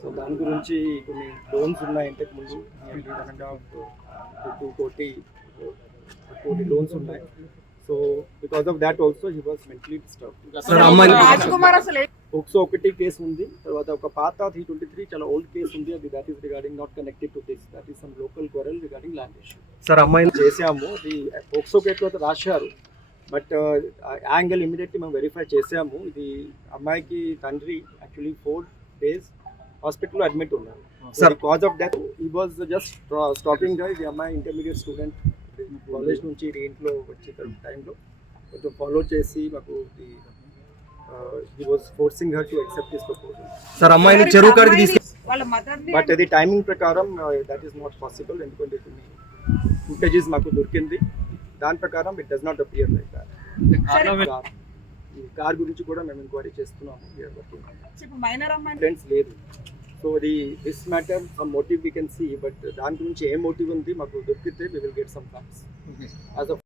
So దాని గురించి కొన్ని లోన్స్ ఉన్నాయి ఇంతకు ముందు 1.5 to 2 కోటి లోన్స్ ఉన్నాయి. So because of that also he was mentally disturbed. ఒకసో ఒకటి కేసు ఉంది, తర్వాత ఒక పాత 323 చాలా ఓల్డ్ కేసు ఉంది, అది that is regarding not connected to this, that is some local quarrel regarding land issue. Sir అమ్మాయిని చేసాము, అది ఒకసో కేసులో రాశారు, బట్ యాంగిల్ ఇమీడియట్లీ మేము వెరిఫై చేసాము. ఇది అమ్మాయికి తండ్రి యాక్చువల్లీ 4 days హాస్పిటల్లో అడ్మిట్ ఉన్నారు. కాజ్ ఆఫ్ డెత్ ఈ వాజ్ జస్ట్ స్టాపింగ్ గా. ఇది అమ్మాయి ఇంటర్మీడియట్ స్టూడెంట్, కాలేజ్ నుంచి ఇంట్లో వచ్చే టైంలో కొంచెం ఫాలో చేసి మాకు he was forcing her to accept his proposal. Sir అమ్మాయిని చెరువు కాడికి తీసుకు, బట్ అది టైమింగ్ ప్రకారం దట్ ఈస్ నాట్ పాసిబుల్, ఎందుకంటే కొన్ని ఫుటేజెస్ మాకు దొరికింది, దాని ప్రకారం it does not appear like that. ఈ కార్ గురించి కూడా మేము ఎంక్వైరీ చేస్తున్నాము, ఫ్రెండ్స్ లేదు. So this matter some motive we can see, but దాని గురించి ఏ మోటివ్ ఉంది మాకు దొరికితే we will get some facts. As of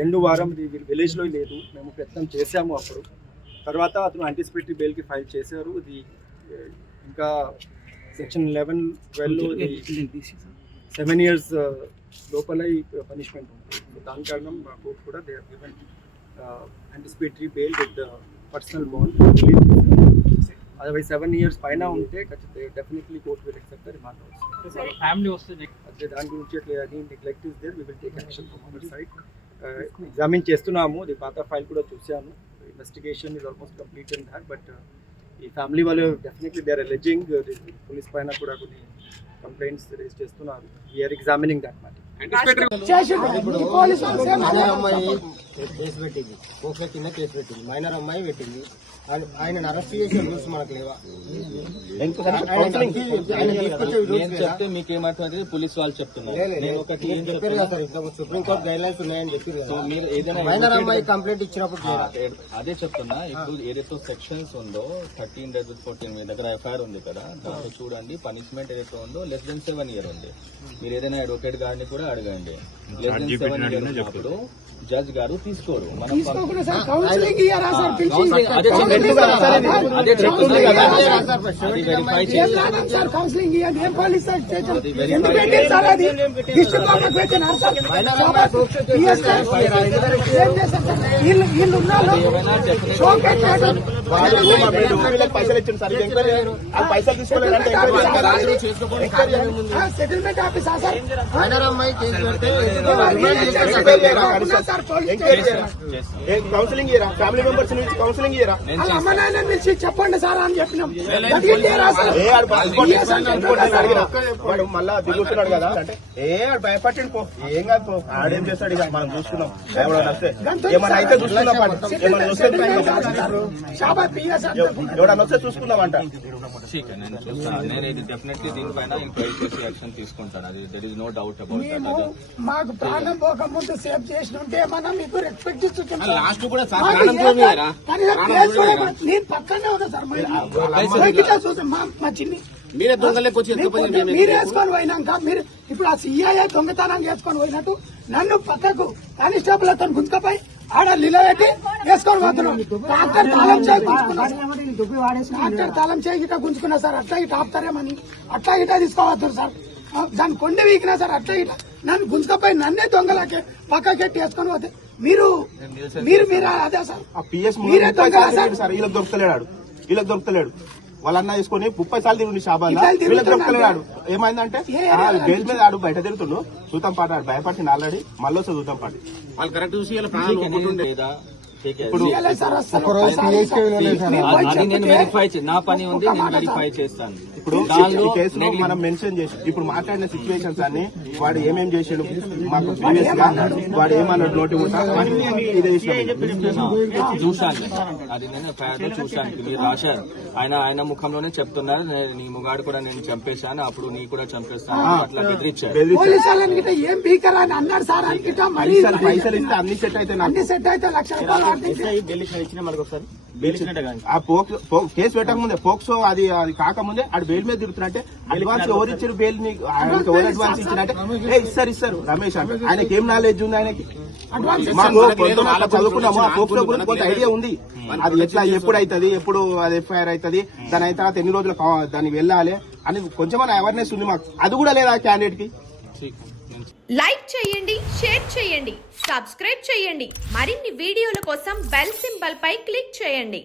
2 వారం ఇది విలేజ్లో లేదు, మేము ప్రయత్నం చేసాము. అప్పుడు తర్వాత అతను యాంటిసిపేటరీ బెయిల్కి ఫైల్ చేశారు. ఇది ఇంకా సెక్షన్ 11-12లో 7 years లోపల ఈ పనిష్మెంట్ ఉంటుంది. దాని కారణం మా కోర్టు కూడా they have given anticipatory bail with personal bond. Otherwise 7 years పైన ఉంటే ఖచ్చితంగా definitely court will accept the remand also. Family వస్తుంది అదే దాని గురించి అట్లా అని neglect is there, we will take action from our side. Examine చేస్తున్నాము, అది పాత ఫైల్ కూడా చూసాము. Investigation is almost complete in that, but ఈ ఫ్యామిలీ వాళ్ళు definitely they are alleging police పైన కూడా కొన్ని కంప్లైంట్స్ రేజ్ చేస్తున్నారు. We are examining that matter. Minor అమ్మాయి కేసు పెట్టింది, పోక్సో కింద కేసు పెట్టింది, మైనర్ అమ్మాయి పెట్టింది. ఆయన అరెస్ట్ చేసే రూల్స్ మనకు లేవా? చెప్తే మీకేమంటుంది పోలీస్ వాళ్ళు చెప్తున్నారు. సుప్రీంకోర్టు గైడ్ లైన్స్ ఉన్నాయని చెప్పారు. మీరు ఏదైనా మైనర్ అమ్మాయి కంప్లైంట్ ఇచ్చినప్పుడు అదే చెప్తున్నా. ఇప్పుడు ఏదైతే సెక్షన్స్ ఉందో 13-14 మీ దగ్గర ఎఫ్ఐఆర్ ఉంది కదా, దాంట్లో చూడండి పనిష్మెంట్ ఏదైతే ఉందో less than 7 years ఉంది. మీరు ఏదైనా అడ్వకేట్ గారిని కూడా అడగండి. less than 7 years ఉన్నప్పుడు జడ్జ్ గారు తీసుకోరు. మనం పైసలు ఇచ్చింది సార్, పైసలు తీసుకోలేదంటే సెటిల్మెంట్ ఆఫీస్ మైనర్ అమ్మాయి కేసు పెడితే కౌన్సిలింగ్ ఇయరా, ఫ్యామిలీ మెంబర్స్ నుంచి కౌన్సిలింగ్ ఇయరా, అమ్మ నాయన పిలిచి చెప్పండి సార్ అని చెప్పినాం. వాడు మళ్ళా దిగుతున్నాడు కదా అంటే భయపట్టిండు పో, ఏం కాదు పో, ఆడేం చేస్తాడు ఇక మనం చూస్తున్నాం. ఏమన్నా వస్తే ఏమన్నా అయితే చూస్తున్నాం, ఏమన్నా వస్తే ఎవడన్నా వస్తే చూసుకుందామంట. నేను ఇది డెఫినెట్లీ దీనిపైన ఎంక్వైరీ చేసి యాక్షన్ తీసుకుంటాను. అది there is no doubt about that. మాకు ప్రాణం పోక ముందు సేవ్ చేసి ఉంటే మనం మీకు రెస్పెక్ట్ ఇస్తున్నాం. లాస్ట్ కూడా నేను పక్కనే ఉన్నా సార్, మా చిన్ని మీరే దొంగలేకి వచ్చి మీరు వేసుకొని పోయినాక మీరు ఇప్పుడు ఆ సిఐ దొంగతనాన్ని వేసుకొని పోయినట్టు నన్ను పక్కకు కానిస్టేబుల్ అతను గుంతపై ఆడ నిలబెట్టి వేసుకొని పోతున్నాం. డాక్టర్ తాళం చేయి డాక్టర్ తాళం చేయి గిట్ట గుంజుకున్నా సార్, అట్లా గిట్ట ఆపుతారేమని అట్లా గిట్ట తీసుకోవద్దు సార్. దాని కొండ వీకినా సార్, అట్లా గిట్ట నన్ను గుంజుకపోయి నన్నే దొంగలకి పక్కకెట్టి వేసుకొని పోతే మీరు అదే సార్ మీరే దొంగ సార్. వీళ్ళకి దొరుకుతలేడు వాళ్ళన్న తీసుకొని 30 సార్లు తిరుగుంది షాబాన్, వీళ్ళకి దొరుకుతలేడు. ఏమైందంటే గేజ్ మీద ఆడు బయట తిరుగుతుండు, చూద్దాం పాట భయపట్టింది ఆల్రెడీ, మళ్ళీ వస్తే చూద్దాం పాటి వాళ్ళు కరెక్ట్ చూసి నేను వెరిఫై నా పని ఉంది, నేను వెరిఫై చేస్తాను. ఇప్పుడు ఈ కేసులో మనం మెన్షన్ చేసి ఇప్పుడు మాట్లాడిన సిచ్యువేషన్స్ అన్ని వాడు ఏమేం చేసాడు మాకు ప్రీవియస్ గా, వాడు ఏమన్నాడు నోటి చూశాను. అది నేను ఎఫ్ఐఆర్ చూశాను, మీరు రాశారు. ఆయన ముఖంలోనే చెప్తున్నారు నీ ముగాడు కూడా నేను చంపేశాను, అప్పుడు నీ కూడా చంపేస్తాను అట్లా బెదిరించాడు. పైసలు ఇస్తే అన్ని సెట్ అయితే $1,00,000 ఢిల్లీ ఇచ్చిన మనకు ఒకసారి ఆ కేసు పెట్టక ముందే పోక్సో అది కాకముందే ఆడు బెయిల్ మీద తిరుగుతున్నట్టే అడ్వాన్స్ ఎవరు ఇచ్చారు బెయిల్ ఎవరు అడ్వాన్స్ ఇచ్చినట్టే ఇస్తారు రమేష్ అంటే ఆయనకి ఏం నాలెడ్జ్ ఉంది ఆయనకి మాకు చదువుకున్నాము ఆ పోక్సో గురించి కొంత ఐడియా ఉంది అది ఎట్లా ఎప్పుడు అవుతుంది ఎప్పుడు అది ఎఫ్ఐఆర్ అవుతుంది దాని అయిన తర్వాత ఎన్ని రోజులు దానికి వెళ్ళాలి అని కొంచెం అవేర్నెస్ ఉంది మాకు అది కూడా లేదా క్యాండిడేట్ కి లైక్ చేయండి, షేర్ చేయండి, సబ్స్క్రైబ్ చేయండి. మరిన్ని వీడియోల కోసం బెల్ సింబల్ పై క్లిక్ చేయండి.